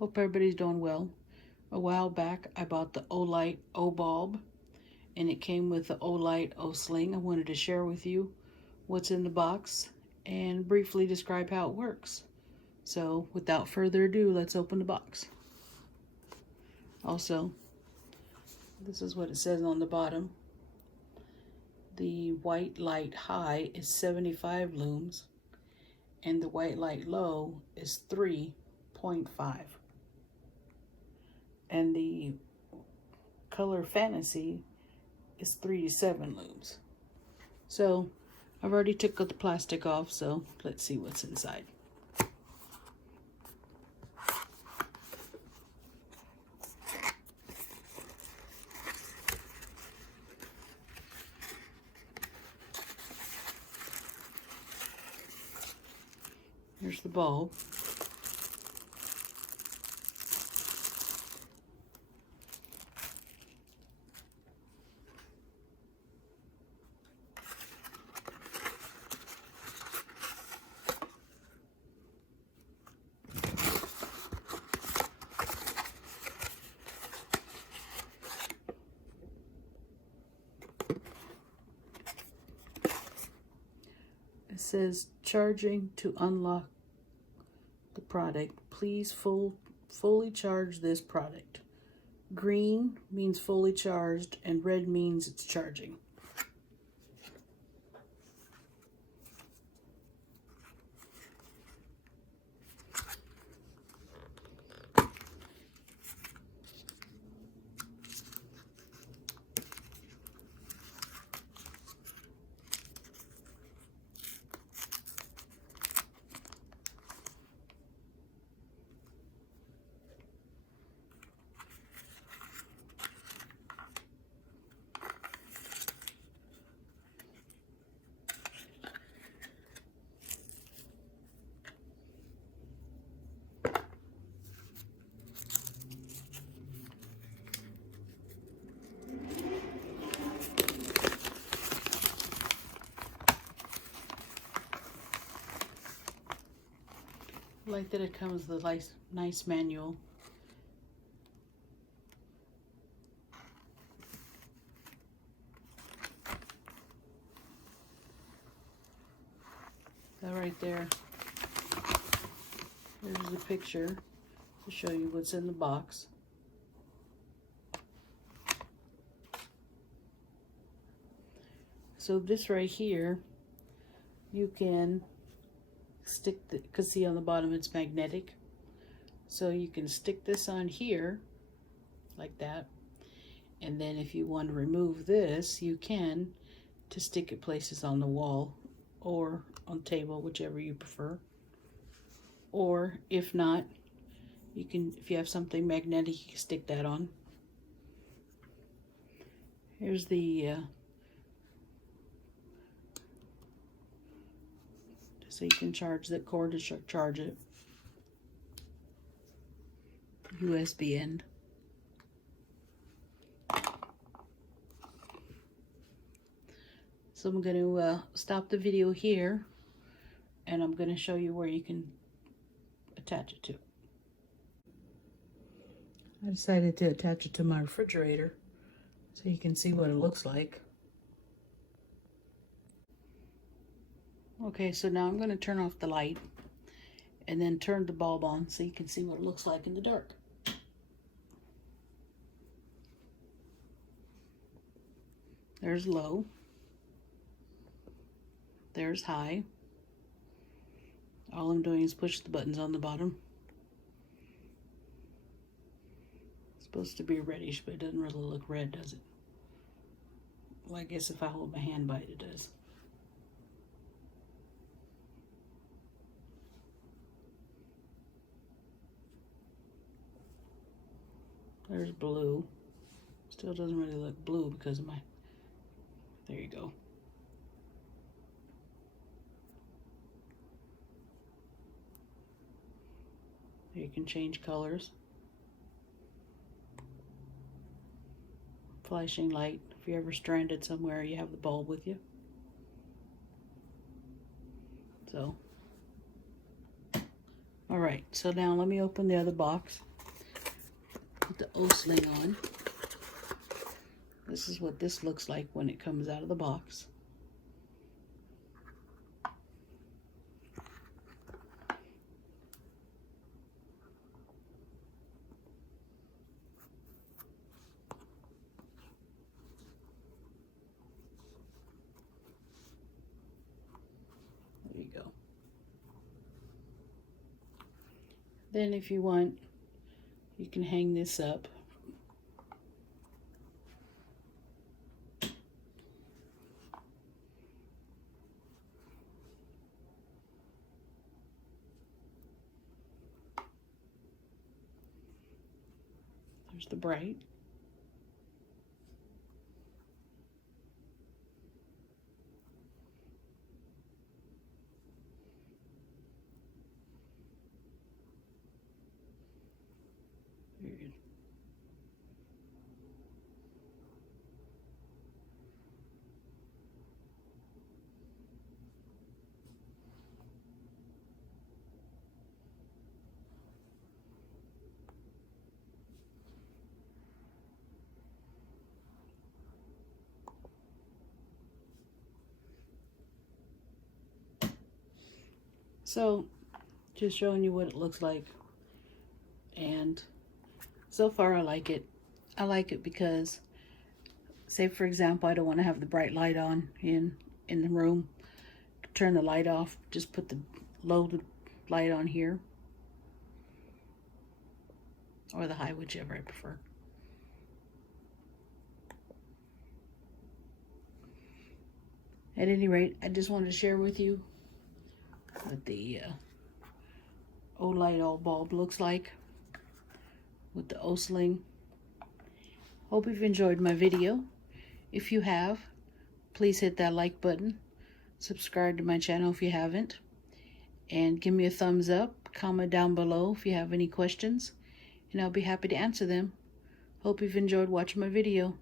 Hope everybody's doing well. A while back I bought the Olight Obulb and it came with the Olight O-Sling. I wanted to share with you what's in the box and briefly describe how it works. So without further ado, let's open the box. Also, this is what it says on the bottom. The white light high is 75 looms and the white light low is 3.5. And the color fantasy is 3 to 7 looms. So I've already took the plastic off, so let's see what's inside. Here's the bulb. It says charging to unlock the product. Please fully charge this product. Green means fully charged and red means it's charging. I like that it comes with a nice manual. That right there. Here's the picture to show you what's in the box. So this right here, you can stick the, because see on the bottom it's magnetic. So you can stick this on here like that. And then if you want to remove this, you can to stick it places on the wall or on the table, whichever you prefer. Or if not, you can, if you have something magnetic, you can stick that on. Here's the so you can charge that cord to charge it. USB end. So I'm going to stop the video here and I'm going to show you where you can attach it to. I decided to attach it to my refrigerator so you can see what it looks like. Okay, so now I'm going to turn off the light and then turn the bulb on so you can see what it looks like in the dark. There's low. There's high. All I'm doing is push the buttons on the bottom. It's supposed to be reddish, but it doesn't really look red, does it? Well, I guess if I hold my hand by it, it does. There's blue. Still doesn't really look blue because of my, there you go. You can change colors. Flashing light. If you're ever stranded somewhere, you have the bulb with you. So, all right, so now let me open the other box. Put the O-sling on. This is what this looks like when it comes out of the box. There you go. Then if you want, you can hang this up. There's the bright. Very So, just showing you what it looks like. And so far I like it. I like it because, say for example, I don't want to have the bright light on in the room. Turn the light off, just put the low light on here. Or the high, whichever I prefer. At any rate, I just wanted to share with you what the Olight Obulb looks like with the O-sling. Hope you've enjoyed my video. If you have, please hit that like button. Subscribe to my channel if you haven't. And give me a thumbs up. Comment down below if you have any questions. And I'll be happy to answer them. Hope you've enjoyed watching my video.